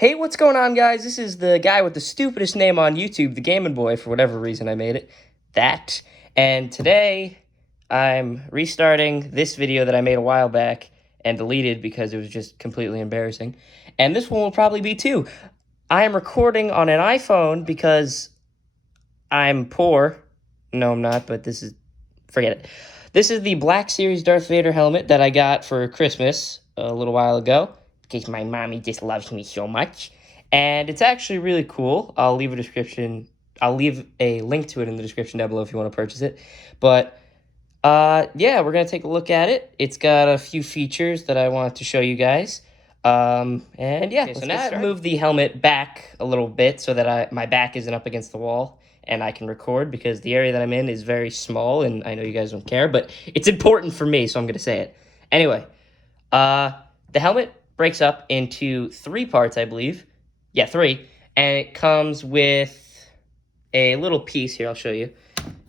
Hey, what's going on, guys? This is the guy with the stupidest name on YouTube, the Gaming Boy, for whatever reason I made it. That. And today, I'm restarting this video that I made a while back and deleted because it was just completely embarrassing. And this one will probably be too. I am recording on an iPhone because I'm poor. No, I'm not, but forget it. This is the Black Series Darth Vader helmet that I got for Christmas a little while ago, because my mommy just loves me so much. And it's actually really cool. I'll leave a link to it in the description down below if you want to purchase it. But yeah, we're gonna take a look at it. It's got a few features that I want to show you guys. And yeah, okay, so now I've moved the helmet back a little bit so that my back isn't up against the wall and I can record, because the area that I'm in is very small and I know you guys don't care, but it's important for me, so I'm gonna say it. Anyway, the helmet breaks up into 3 parts, I believe. Yeah, 3. And it comes with a little piece here. I'll show you.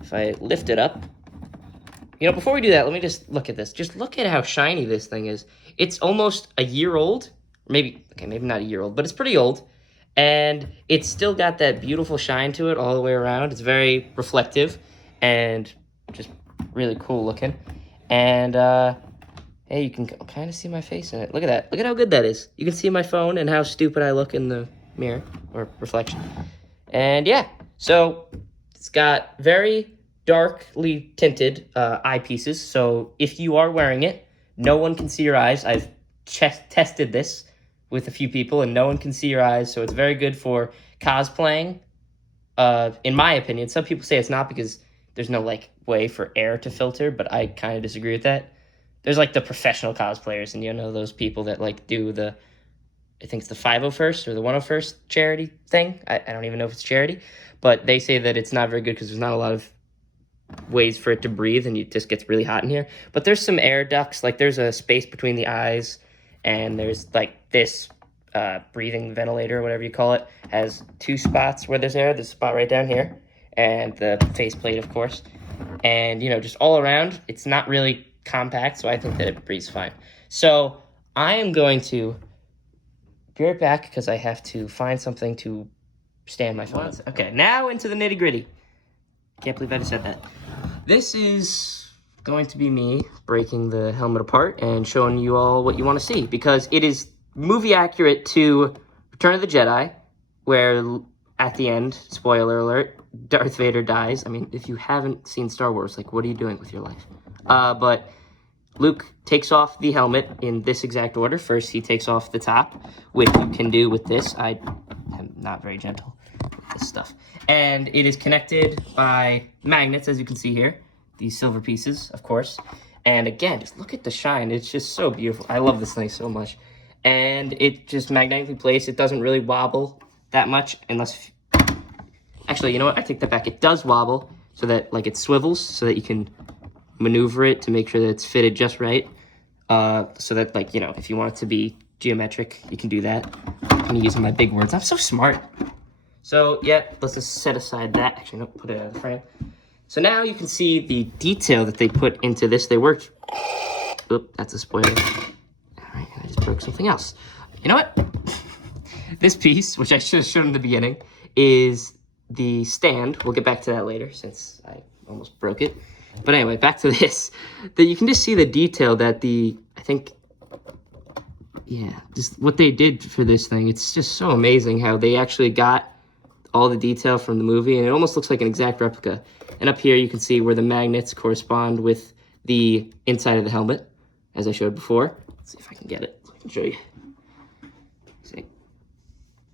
If I lift it up. You know, before we do that, let me just look at this. Just look at how shiny this thing is. It's almost a year old. Maybe not a year old, but it's pretty old. And it's still got that beautiful shine to it all the way around. It's very reflective and just really cool looking. And, hey, you can kind of see my face in it. Look at that. Look at how good that is. You can see my phone and how stupid I look in the mirror or reflection. And yeah, so it's got very darkly tinted eyepieces. So if you are wearing it, no one can see your eyes. I've tested this with a few people and no one can see your eyes. So it's very good for cosplaying, in my opinion. Some people say it's not because there's no way for air to filter, but I kind of disagree with that. There's the professional cosplayers, and those people that do I think it's the 501st or the 101st charity thing. I don't even know if it's charity, but they say that it's not very good because there's not a lot of ways for it to breathe and it just gets really hot in here. But there's some air ducts, there's a space between the eyes, and there's this breathing ventilator or whatever you call it, has 2 spots where there's air. There's a spot right down here, and the faceplate, of course. And, just all around, it's not really compact, so I think that it breathes fine. So I am going to be right back because I have to find something to stand my phone. Okay, now into the nitty gritty. Can't believe I just said that. This is going to be me breaking the helmet apart and showing you all what you want to see, because it is movie accurate to Return of the Jedi, where at the end, spoiler alert, Darth Vader dies. I mean, if you haven't seen Star Wars, what are you doing with your life? But Luke takes off the helmet in this exact order. First, he takes off the top, which you can do with this. I am not very gentle with this stuff. And it is connected by magnets, as you can see here. These silver pieces, of course. And again, just look at the shine. It's just so beautiful. I love this thing so much. And it just magnetically placed. It doesn't really wobble that much unless... Actually, you know what? I take that back. It does wobble so that, it swivels so that you can maneuver it to make sure that it's fitted just right. So that, if you want it to be geometric, you can do that. I'm using my big words. I'm so smart. So, yeah, let's just set aside that. Actually, no, put it out of the frame. So now you can see the detail that they put into this. They worked... Oop, that's a spoiler. All right, I just broke something else. You know what? This piece, which I should have shown in the beginning, is the stand. We'll get back to that later since I almost broke it. But anyway, back to this. That you can just see the detail that just what they did for this thing. It's just so amazing how they actually got all the detail from the movie, and it almost looks like an exact replica. And up here you can see where the magnets correspond with the inside of the helmet, as I showed before. Let's see if I can get it so I can show you. See,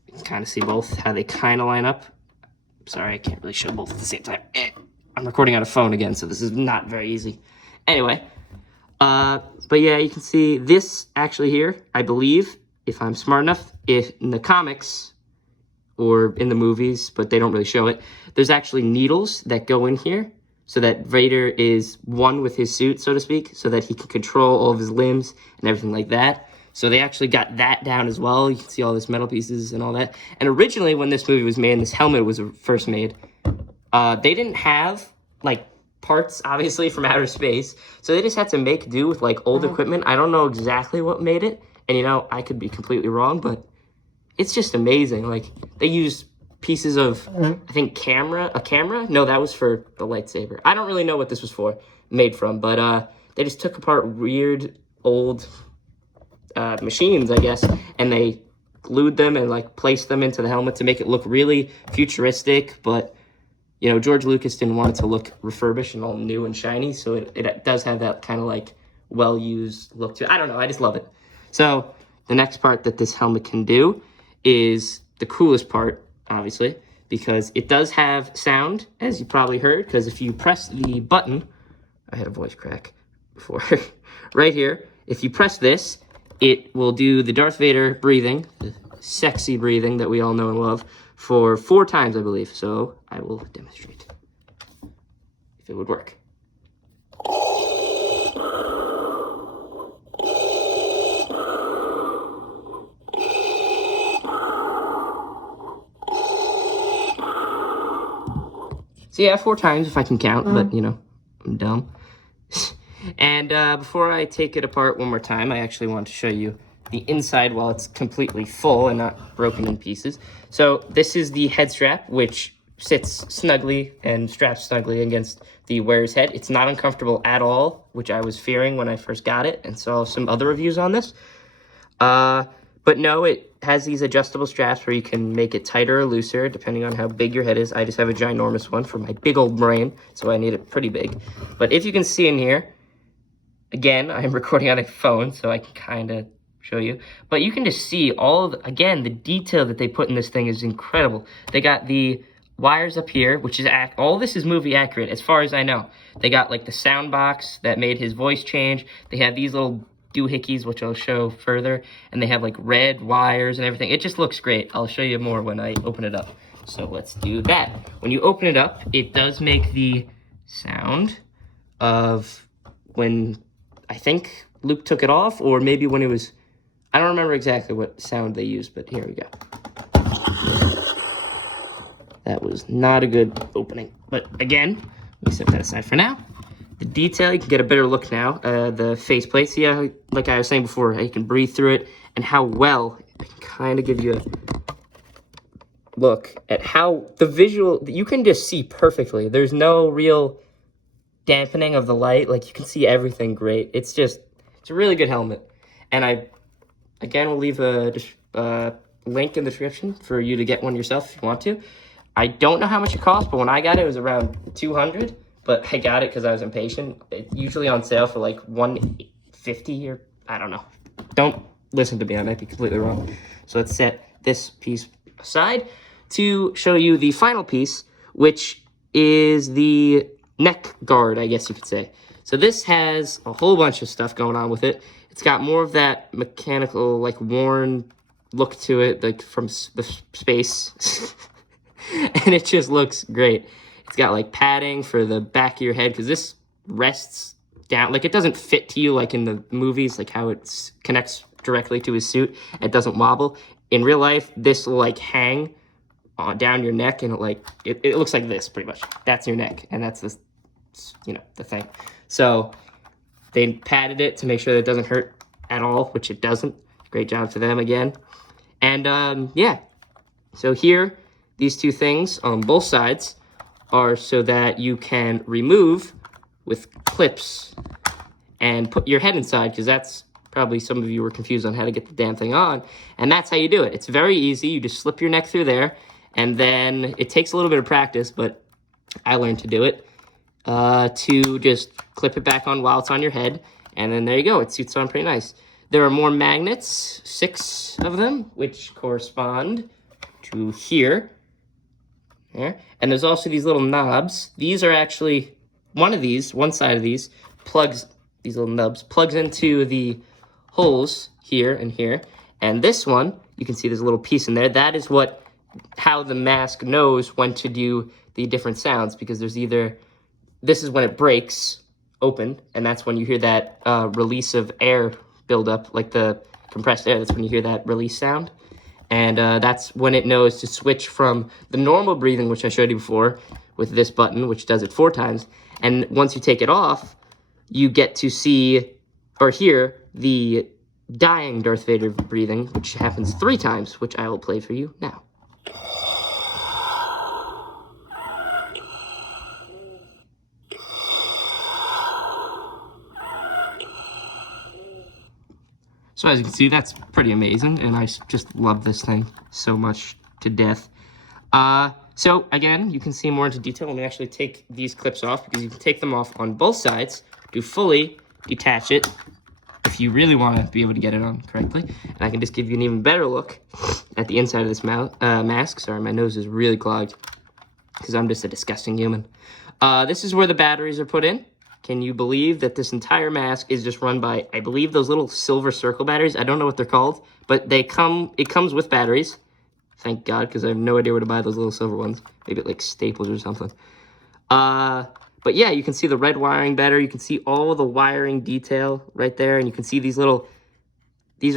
you can kind of see both, how they kind of line up. Sorry, I can't really show both at the same time. I'm recording on a phone again, so this is not very easy. Anyway, but yeah, you can see this actually here, I believe, if I'm smart enough, if in the comics or in the movies, but they don't really show it, there's actually needles that go in here so that Vader is one with his suit, so to speak, so that he can control all of his limbs and everything like that. So they actually got that down as well. You can see all this metal pieces and all that. And originally, when this movie was made, and this helmet was first made, they didn't have, parts, obviously, from outer space. So they just had to make do with, old equipment. I don't know exactly what made it. And, I could be completely wrong, but it's just amazing. Like, they use pieces of, I think, a camera? No, that was for the lightsaber. I don't really know what this was made from, but they just took apart weird old machines, I guess, and they glued them and like placed them into the helmet to make it look really futuristic. But you know, George Lucas didn't want it to look refurbished and all new and shiny, so it does have that kind of like well-used look to it. I don't know, I just love it. So the next part that this helmet can do is the coolest part, obviously, because it does have sound, as you probably heard, because if you press the button, I had a voice crack before, right here, if you press this, it will do the Darth Vader breathing, the sexy breathing that we all know and love, for 4 times, I believe. So I will demonstrate if it would work. So yeah, 4 times if I can count, but you know, I'm dumb. And before I take it apart one more time, I actually want to show you the inside while it's completely full and not broken in pieces. So this is the head strap, which sits snugly and straps snugly against the wearer's head. It's not uncomfortable at all, which I was fearing when I first got it and saw some other reviews on this. But no, it has these adjustable straps where you can make it tighter or looser depending on how big your head is. I just have a ginormous one for my big old brain, so I need it pretty big. But if you can see in here, again, I'm recording on a phone, so I can kind of show you. But you can just see again, the detail that they put in this thing is incredible. They got the wires up here, which is all this is movie accurate as far as I know. They got like the sound box that made his voice change. They have these little doohickeys, which I'll show further, and they have like red wires and everything. It just looks great. I'll show you more when I open it up. So let's do that. When you open it up, it does make the sound of when I think Luke took it off, or maybe when it was, I don't remember exactly what sound they used, but here we go. That was not a good opening. But again, let me set that aside for now. The detail, you can get a better look now. The faceplate, see how, like I was saying before, how you can breathe through it, and how well, I can kind of give you a look at how the visual, you can just see perfectly. There's no real dampening of the light. Like, you can see everything great. It's a really good helmet. And I, again, will leave a link in the description for you to get one yourself if you want to. I don't know how much it cost, but when I got it, it was around $200. But I got it because I was impatient. It's usually on sale for like $150 or I don't know. Don't listen to me, I might be completely wrong. So let's set this piece aside to show you the final piece, which is the neck guard, I guess you could say. So this has a whole bunch of stuff going on with it. It's got more of that mechanical, like worn look to it, like from the space. And it just looks great. It's got like padding for the back of your head, because this rests down. Like, it doesn't fit to you like in the movies, like how it connects directly to his suit. It doesn't wobble. In real life, this will like hang down your neck, and it looks like this pretty much. That's your neck, and that's this, you know, the thing. So they padded it to make sure that it doesn't hurt at all, which it doesn't. Great job for them again. And yeah, so here, these two things on both sides are so that you can remove with clips and put your head inside, because that's probably some of you were confused on how to get the damn thing on, and that's how you do it. It's very easy. You just slip your neck through there, and then it takes a little bit of practice, but I learned to do it, to just clip it back on while it's on your head, and then there you go. It suits on pretty nice. There are more magnets, 6 of them, which correspond to here. There. And there's also these little knobs. These are actually, one side of these plugs, these little nubs, plugs into the holes here and here. And this one, you can see there's a little piece in there. That is how the mask knows when to do the different sounds, because there's this is when it breaks open, and that's when you hear that release of air build up, like the compressed air. That's when you hear that release sound. And that's when it knows to switch from the normal breathing, which I showed you before, with this button, which does it 4 times. And once you take it off, you get to see or hear the dying Darth Vader breathing, which happens 3 times, which I will play for you now. So as you can see, that's pretty amazing, and I just love this thing so much to death. So again, you can see more into detail. Let me actually take these clips off, because you can take them off on both sides to fully detach it if you really want to be able to get it on correctly. And I can just give you an even better look at the inside of this mask. Sorry, my nose is really clogged because I'm just a disgusting human. This is where the batteries are put in. Can you believe that this entire mask is just run by, I believe, those little silver circle batteries? I don't know what they're called, but it comes with batteries. Thank God, because I have no idea where to buy those little silver ones. Maybe at like Staples or something. But yeah, you can see the red wiring better. You can see all the wiring detail right there. And you can see these are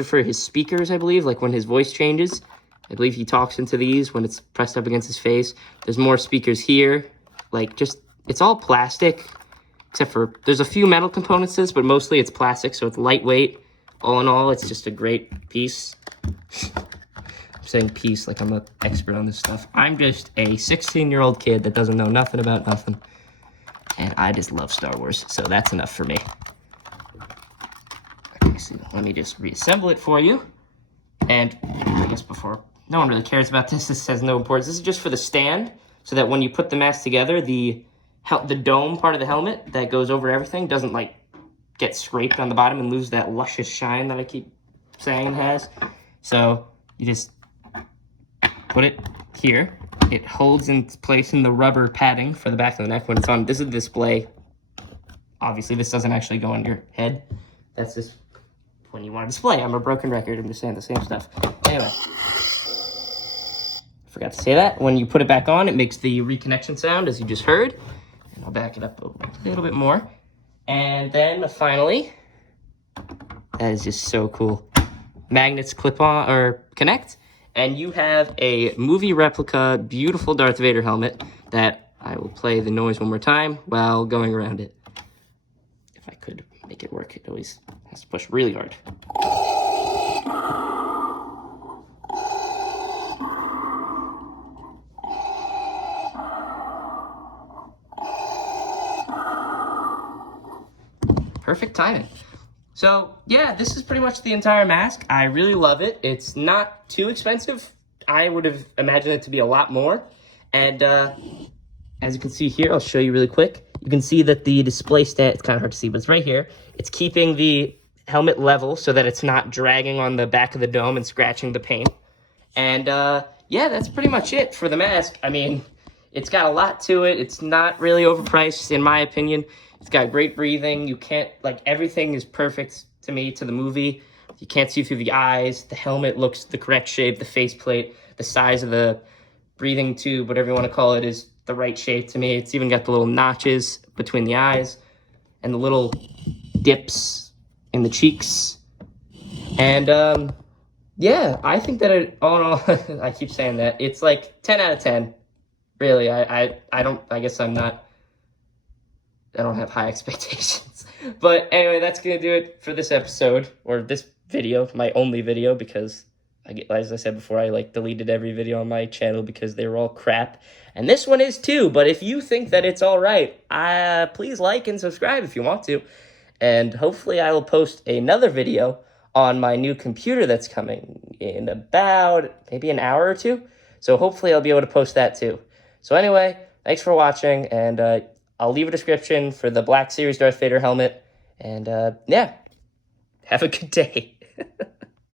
for his speakers, I believe, like when his voice changes. I believe he talks into these when it's pressed up against his face. There's more speakers here. Like, it's all plastic. Except for, there's a few metal components to this, but mostly it's plastic, so it's lightweight. All in all, it's just a great piece. I'm saying piece like I'm an expert on this stuff. I'm just a 16-year-old kid that doesn't know nothing about nothing. And I just love Star Wars, so that's enough for me. Okay, so let me just reassemble it for you. And I guess before, no one really cares about this. This has no importance. This is just for the stand, so that when you put the mask together, the dome part of the helmet that goes over everything doesn't like get scraped on the bottom and lose that luscious shine that I keep saying it has. So you just put it here. It holds in place in the rubber padding for the back of the neck when it's on. This is a display. Obviously, this doesn't actually go on your head. That's just when you want to display. I'm a broken record. I'm just saying the same stuff. Anyway. Forgot to say that. When you put it back on, it makes the reconnection sound, as you just heard. And I'll back it up a little bit more. And then finally, that is just so cool. Magnets clip on or connect, and you have a movie replica, beautiful Darth Vader helmet that I will play the noise one more time while going around it. If I could make it work, it always has to push really hard. Perfect timing. So yeah, this is pretty much the entire mask. I really love it. It's not too expensive. I would have imagined it to be a lot more. And as you can see here, I'll show you really quick. You can see that the display stand, it's kind of hard to see, but it's right here. It's keeping the helmet level so that it's not dragging on the back of the dome and scratching the paint. And yeah, that's pretty much it for the mask. I mean, it's got a lot to it. It's not really overpriced, in my opinion. It's got great breathing. You can't, like, everything is perfect to me, to the movie. You can't see through the eyes. The helmet looks the correct shape. The faceplate, the size of the breathing tube, whatever you want to call it, is the right shape to me. It's even got the little notches between the eyes and the little dips in the cheeks. And, yeah, I think that all in all, I keep saying that. It's like 10 out of 10. Really, I don't have high expectations. But anyway, that's going to do it for this episode, or this video, my only video, because, as I said before, I deleted every video on my channel because they were all crap. And this one is too, but if you think that it's all right, please like and subscribe if you want to. And hopefully I will post another video on my new computer that's coming in about maybe an hour or two. So hopefully I'll be able to post that too. So anyway, thanks for watching, and I'll leave a description for the Black Series Darth Vader helmet. And yeah, have a good day.